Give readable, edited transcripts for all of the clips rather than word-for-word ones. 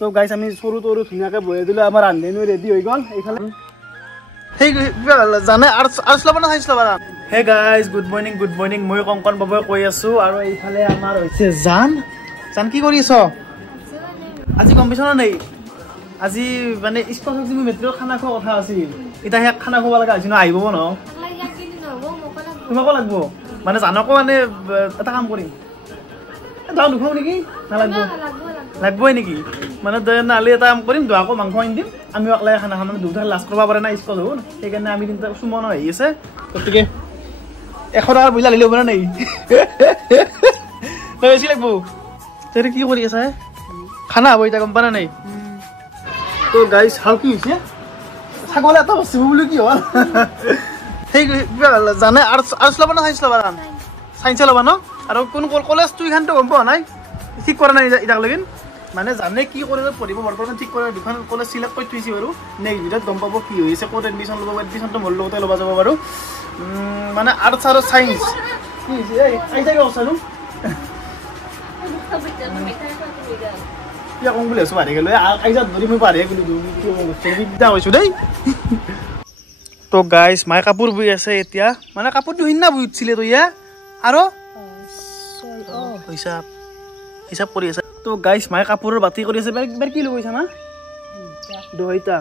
So guys, আমি সরু তরু ধুনিয়াকে বয়ে দিলো আমার রান্ধনি রেডি হই গল এইখানে হেই জানে আর স্লবা না হাইছলা বারা হে গাইস গুড মর্নিং মই কংকন বাবুয়ে কৈ আছো আৰু এইফালে আমাৰ হৈছে জান কি কৰি আছো আজি কম্পিটিশন নাই আজি মানে স্পষ্ট তুমি মেট্ৰ খানা খোৱা কথা আছিল এটা হে খানা খোৱা লাগা আছিল আহিব ন তোমাক লাগব মানে জানকো মানে এটা কাম কৰিম দাও দুখাও নেকি না লাগবই নেকি মানে নালি এটা কাম কৰিম দুৱাকো মাংস আনি দিম আমি অকলে খানা খাম দুধা লাষ্ট কৰিব পাৰে না স্কুল হ'ল সেইকাৰণে আমি তিনটা সুমন হৈ আছে গতিকে 100 টাকা বুইলা লিলে বনা নাই তই বেছি লাগব তই কি কৰি আছা খানা হ'ব এটা কম্পানা নাই তো গাইস হাল কি হৈছে ছাগলে এটা বসিব বুলি কি হ'ল সেই জানে আৰু স্লবা না চাইছলা বাৰান সাইন্স লবা ন আৰু কোন কলেজ তুই খানটো গম পোৱা নাই ঠিক কৰা নাই ইটাক লাগিন মানে জানে কি কলেজ পঢ়িব বৰ্তমান ঠিক কৰা দুখন কলেজ সিলেক্ট কৰি থৈছি বাৰু নেক্সট ভিডিঅ'ত গম পাব কি হৈছে ক'ত এডমিশ্যন ল'ব এডমিশ্যনটো মোৰ লগতে ল'ব যাব বাৰু মানে আৰ্টছ আৰু সাইন্স কি হৈছে আইতা কি কৈছানো কি কম বুলি আছো পাৰি গেল আইজা ধৰি মই পাৰি গেল বিদ্যা হৈছো দেই তো গাইস মাই কাপোৰ বুই আছে এতিয়া মানে কাপোৰ দুহিনা বুইছিলে তো ইয়া আৰু হিসাব কৰি আছে তো গাইস মাই কাপোৰৰ বাতি কৰি আছে বেৰ কি লগাইছা মা দহইতা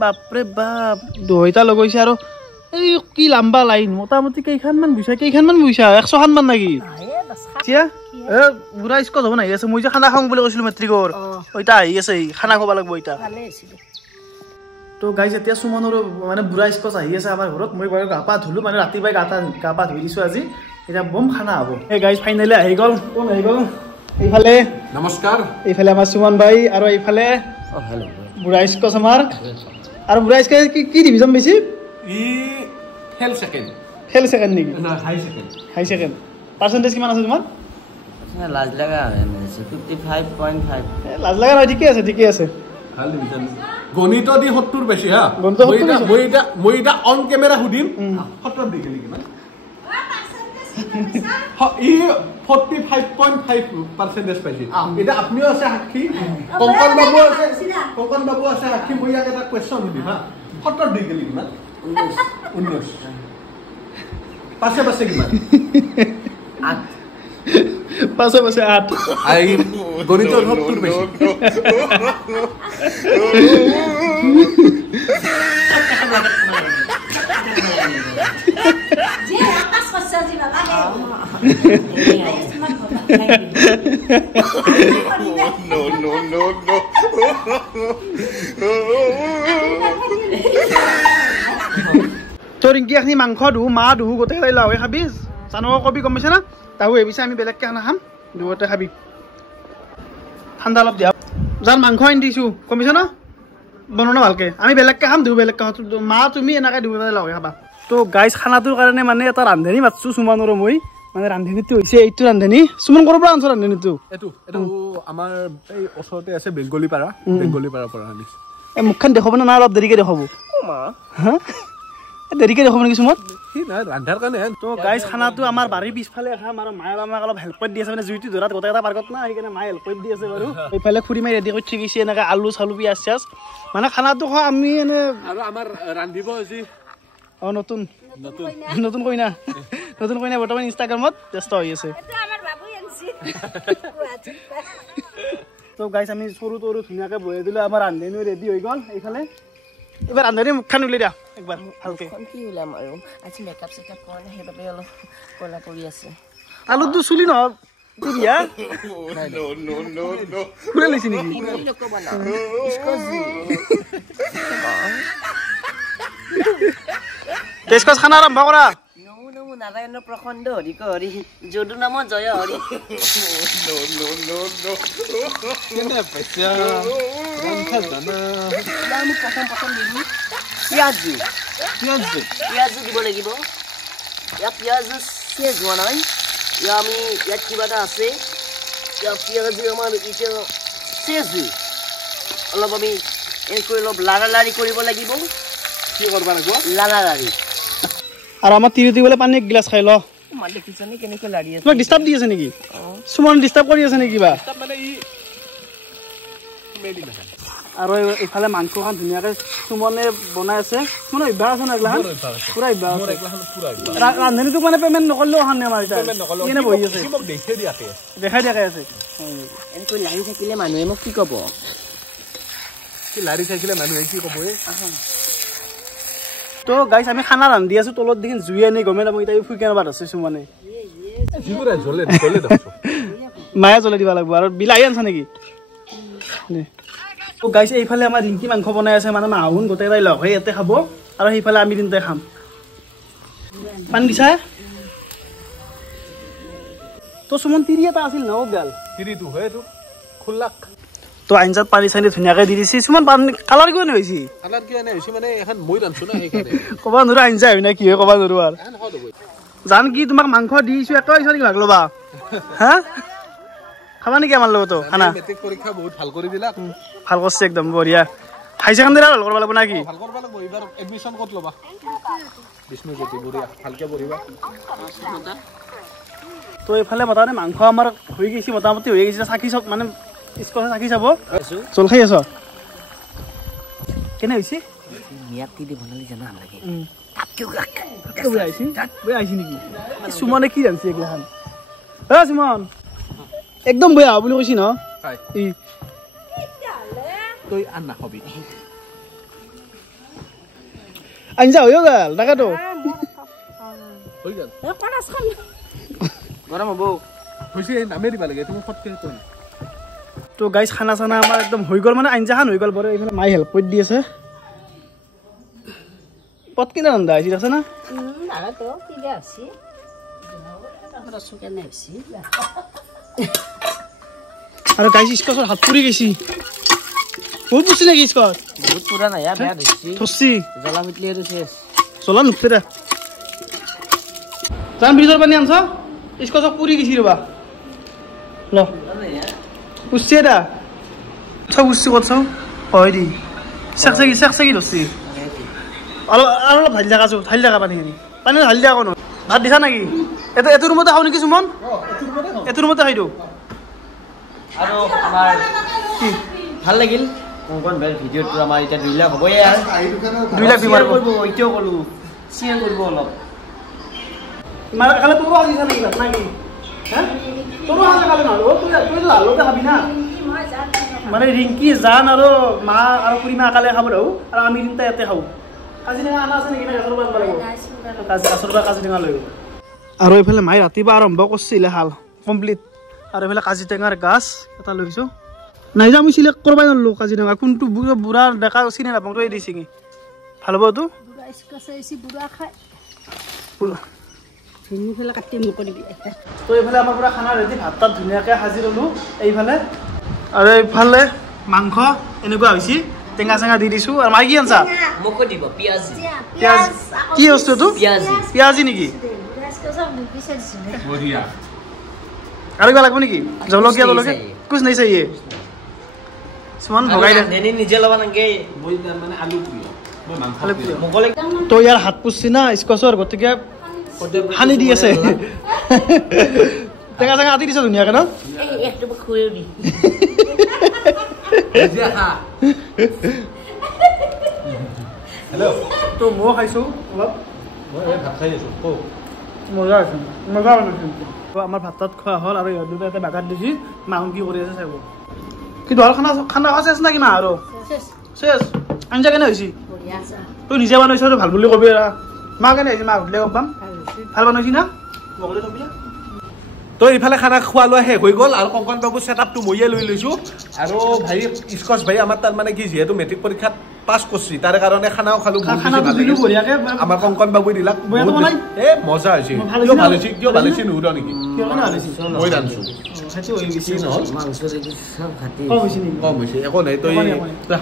বাপৰে বাপ দহইতা লগাইছে আৰু এই কি লম্বা লাইন মোটামুটি কেইখনমান বুইছা 100 খানমান নাকি চিয়া এ বুঢ়া স্কট হ'ব নাই আছে মই যে খানা খাওঁ বুলি কৈছিলো মেট্ৰিকৰ ওইটা আহি আছে খানা খাব লাগিব ওইটা তো গাইস এতিয়া সুমনৰ মানে বুঢ়া স্কট আহি আছে আমাৰ ঘৰত মই গা পা ধুলো মানে ৰাতিপুৱাই গা পা ধুই দিছো আজি এটা বম খানা হ'ব এই গাইস ফাইনালি আহি গল কোন আহি গল এইফালে নমস্কাৰ এইফালে আমাৰ সুমন ভাই আৰু এইফালে হেল্ল বুঢ়া স্কট আমাৰ আৰু বুঢ়া স্কট কি ডিভিজন বেছি ই ফেল সেকেন্ড নেকি না হাই সেকেন্ড পার্সেন্টেজ কিমান আছে তোমাৰ লাজ লাগা 55.5 লাজ লাগা ঠিকে আছে ভাল ডিভিজন গণিত দি 70 বেছি হা মই এটা অন ক্যামেরা হুদিম 70 দি গলি কিমান ই 45.5% পাইছে এটা আপনিও আছে সাক্ষী কংকন বাবু আছে সাক্ষী মই ইয়াক এটা কোৱেশ্চন হুদিম হা 70 দি গলি কিমান 19 পাছে কিমান 8 পাছে 8 আই গণিত 70 বেছি যে আকাশ কষ্ট জি বাবা no তোরিংকি এখনি মাংস দু মা দু গোটে লাইলা হয় খাবি জানো কবি কমিছে না তাও এবিছে আমি বেলেগকে খানা খাম দুতে খাবি ঠান্ডা অলপ দিয়া জান মাংস আনি দিছো কমিছে না বনোনা ভালকে আমি বেলেগকে খাম দু বেলেগকে মা তুমি এনাকে দুতে লাও খাবা তো গাইস খানাটোৰ কাৰণে মানে এটা ৰান্ধনি মাতছো সুমনৰ মই মানে ৰান্ধনিটো হৈছে এইটো ৰান্ধনি সুমন কৰবা আনছ ৰান্ধনিটো এটো আমাৰ এই ওচৰতে আছে বেংগলী পাৰা পৰা আনিছে এই মুখখন দেখাব না অলপ দেৰিকে দেখাব ও মা হা দেৰিকে দেখাব নেকি সুমন কি না ৰান্ধাৰ কাৰণে তো গাইস খানাটো আমাৰ বাৰীৰ পিছফালে খাম আৰু মায়ে আমাক অলপ হেল্প কৰি দি আছে মানে জুইটো ধৰাত গোটেই এটা পাৰ্কত না সেইকাৰণে মায়ে হেল্প কৰি দি আছে বাৰু এইফালে খুৰি মাই ৰেডি কৰি থৈছে এনেকা আলু চালু পিয়াজ চিয়াজ মানে খানাটো খোৱা আমি এনে আৰু আমাৰ ৰান্ধিব হৈছে নতুন কইনা বৰ্তমান ইনষ্টাগ্ৰামত ব্যস্ত হৈ আছে এটা আমাৰ বাবু এনছি তো গাইস আমি সৰু তৰু ধুনিয়াকে বয়ে দিলো আমাৰ ৰান্ধনি ৰেডি হৈ গল এইফালে এবাৰ ৰান্ধনি মুখখন উলাই দিয়া একবাৰ ভালকে কি উলাম আৰু আজি মেকআপ সেটআপ কৰা নাই হেবাবে অলপ কলা কৰি আছে আলুটো চুলি ন দিয়া নো কুলে লৈছি নেকি লোক বনা ইসকজি তেজকস খানা আৰম্ভ কৰা নমু নাৰায়ণ প্ৰখণ্ড হৰি হৰি যদু নাম জয় হৰি নো কেনে পইচা ৰন্ধা জানা নাম প্ৰথম দিবি পিয়াজ দিব লাগিব ইয়া পিয়াজ চেজ হোৱা নাই ইয়া আমি ইয়াত কিবা এটা আছে ইয়া পিয়াজ আমাৰ ইটা চেজ অলপ আমি এনেকৈ অলপ লাৰি কৰিব লাগিব কি কৰবা লাগিব লাৰি আৰু আমাৰ তিৰি দিবলে পানী এক গ্লাস খাই ল মালিক কিছনি কেনেকৈ লাৰি আছে তোমাক ডিস্টাৰ্ব দি আছে নেকি সুমন ডিস্টাৰ্ব কৰি আছে নেকি কিবা ডিস্টাৰ্ব মানে ই আৰু এইফালে মাংসখন ধুনীয়াকৈ সুমনে বনাই আছে মানে অভ্যাস আছে না এগলাখান পুৰা অভ্যাস আছে ৰান্ধনীটোক মানে পেমেণ্ট নকৰিলেও অহা নাই আমাৰ এনে বহি আছে দেখাই দিয়াকৈ আছে এনেকৈ লাৰি থাকিলে মানুহে মোক কি ক'ব লাৰি থাকিলে মানুহে কি ক'ব তো গাইছ আমি খানা ৰান্ধি আছো তলত দেখি জুই আনি গমে নাপাওঁ এতিয়া ফুই কেনেবা আছে সুমনে মায়ে জ্বলাই দিব লাগিব আৰু বিলাহী আনছা নেকি গাইছ এইফালে আমাৰ ৰিংকি মাংস বনাই আছে মানে মাহুন গোটেইকেইটাই লগ হৈ ইয়াতে খাব আৰু সেইফালে আমি তিনিটাই খাম পানী দিছা তো সুমন তিৰি এটা আছিল ন গাল তিৰিটো হয় এইটো খোলাক তো আঞ্জাত পানী চানী ধুনীয়াকৈ দি দিছে কিছুমান পানী কালাৰ কিয় নহৈছে কালাৰ কিয় নাই হৈছে মানে এখন মই ৰান্ধছো না সেইকাৰণে ক'ব নোৱাৰো আঞ্জা হয় না কি হয় ক'ব নোৱাৰো আৰু জান কি তোমাক মাংস দিছো একে হৈছে নেকি ভাগ ল'বা হা খাবা নেকি আমাৰ লগতো খানা মেট্ৰিক পৰীক্ষা বহুত ভাল কৰি দিলা ভাল কৰিছে একদম বঢ়িয়া হাই ছেকেণ্ডেৰী ভাল কৰিব লাগিব নাকি ভাল কৰিব লাগিব এইবাৰ এডমিশ্যন ক'ত ল'বা বিষ্ণুজ্যোতি বঢ়িয়া ভালকৈ পঢ়িবা তো এইফালে মোটামুটি মাংস আমাৰ হৈ গৈছে মোটামুটি হৈ গৈছে চাকি চব মানে স্কচে চাকি চাব জল খাই আছ কেনে হৈছে সুমনে কি জানিছে এইগিলাখান সুমন একদম বেয়া বুলি কৈছি ন তই আন নাখাবি আঞ্জা হৈ গ'ল তাকেতো হৈ গ'ল গৰম হ'ব হৈছে নামে দিব লাগে তুমি ফটকে তই তো গাইছ খানা চানা আমাৰ একদম হৈ গ'ল মানে আঞ্জাখান হৈ গ'ল বাৰু এইফালে মায়ে হেল্প কৰি দি আছে পটকে ৰন্ধা হৈছে আছে না আৰু গাইছ স্কচৰ হাত পুৰি গৈছি বহুত পুৰছি নেকি স্কচ বহুত পুৰা নাই বেয়া দিছি থছি জ্বলা মিটলি আৰু শেষ চলা নুঠে দে জান ব্ৰিজৰ পানী আনছ স্কচক পুৰি গৈছি ৰবা ল পুৰছি দা চব পুৰছি ক'ত চাওঁ হয় দি চেক চেকি ধৰছি অলপ ঢালি থাকা পানীখিনি পানী ঢালি দিয়া আকৌ ভাত দিছা নেকি এইটো ৰুমতে খাওঁ নেকি সুমন এইটো ৰুমতে খাই দিওঁ আৰু আমাৰ কি ভাল লাগিল কোন বেল ভিডিঅ'টো আমাৰ এতিয়া 2 লাখ হ'বই আৰু 2 লাখ বিমাৰ কৰিব এতিয়াও ক'লো শ্বেয়াৰ কৰিব অলপ মাৰ কালে তোৰো আহিছা নেকি ভাত নাকি হা তোৰো আহিছা কালে নহ'ল তই লালতে খাবি না মানে ৰিংকি জান আৰু মা আৰু খুৰীমা কালে খাব আৰু আমি তিনিটা ইয়াতে খাওঁ কাজিৰঙা আনা আছে নেকি কাজিৰঙা লৈ আৰু এইফালে মায়ে ৰাতিপুৱা আৰম্ভ কৰিছিলে হাল কমপ্লিট আৰু এইফালে কাজিটেঙাৰ গাছ এটা লৈছোঁ নাই যা মই চিলেক্ট কৰবাই নোৱাৰিলোঁ কাজিৰঙা কোনটো বুঢ়া ডেকা চিনি নাপাওঁ তই দিছে কি ভাল হ'ব এইটো তো এইফালে আমাৰ পুৰা খানা ৰেডি ভাত তাত ধুনীয়াকৈ সাজি ল'লোঁ এইফালে আৰু এইফালে মাংস এনেকুৱা হৈছে টেঙা চেঙা দি দিছোঁ আৰু মাই কি আনছা মোকো দিব পিয়াজি পিয়াজ কি বস্তু এইটো পিয়াজি নেকি আৰু কিবা লাগিব নেকি জলকীয়া কুছ নাই চাহিয়ে সুমন ভগাই দে নিজে ল'ব নালাগে মই মানে আলু প্ৰিয় মই মাংস প্ৰিয় মোকলে তো ইয়াৰ হাত পুছছি না স্কচৰ গতিকে সানি দি আছে টেঙা চেঙা আতি দিছে ধুনীয়াকৈ ন একটু খুঁড়ে দি হেল্ল' তো ময়ো খাইছোঁ অলপ মই ভাত খাই আছোঁ কওঁ মজা আছে মজা বনাইছে আমাৰ ভাত তাত খোৱা হ'ল আৰু ইহঁত দুটা বাগাত দিছি মাহুন কি কৰি আছে চাব কিন্তু আৰু খানা চেচ না কি মা আৰু চেচ আঞ্জা কেনে হৈছে তই নিজে বনাইছ ভাল বুলি কবি মা কেনে হৈছে মা সুধিলে গম পাম ভাল বনাইছি না মগলে থবি তো এইফালে খানা খোৱা লোৱা শেষ হৈ গ'ল আৰু কংকন বাবু ছেটআপটো মইয়ে লৈ লৈছোঁ আৰু ভাই স্কচ ভাই আমাৰ তাত মানে কি যিহেতু মেট্ৰিক পৰীক্ষাত পাছ কৰিছি তাৰে কাৰণে খানাও খালোঁ আমাৰ কংকন বাবুই দিলাক মজা হৈছে কিয় ভাল হৈছে নুসুধ নেকি মই ৰান্ধছোঁ কম হৈছে একো নাই তই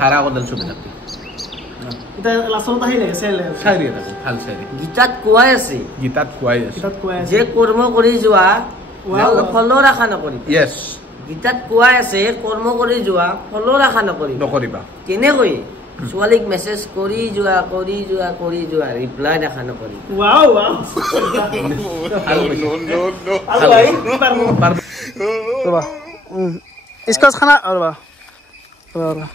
হাৰা কদাল ছবি থাকি চাই দিয়ে থাকোঁ ভাল চাই দিয়ে গীতাত কোৱাই আছে যে কৰ্ম কৰি যোৱা ফলৰ আশা নকৰিবা য়েছ গীতাত কোৱাই আছে কৰ্ম কৰি যোৱা ফলৰ আশা নকৰিবা কেনেকৈ ছোৱালীক মেছেজ কৰি যোৱা ৰিপ্লাই দেখা নকৰি স্কচ খানা ৰবা ৰ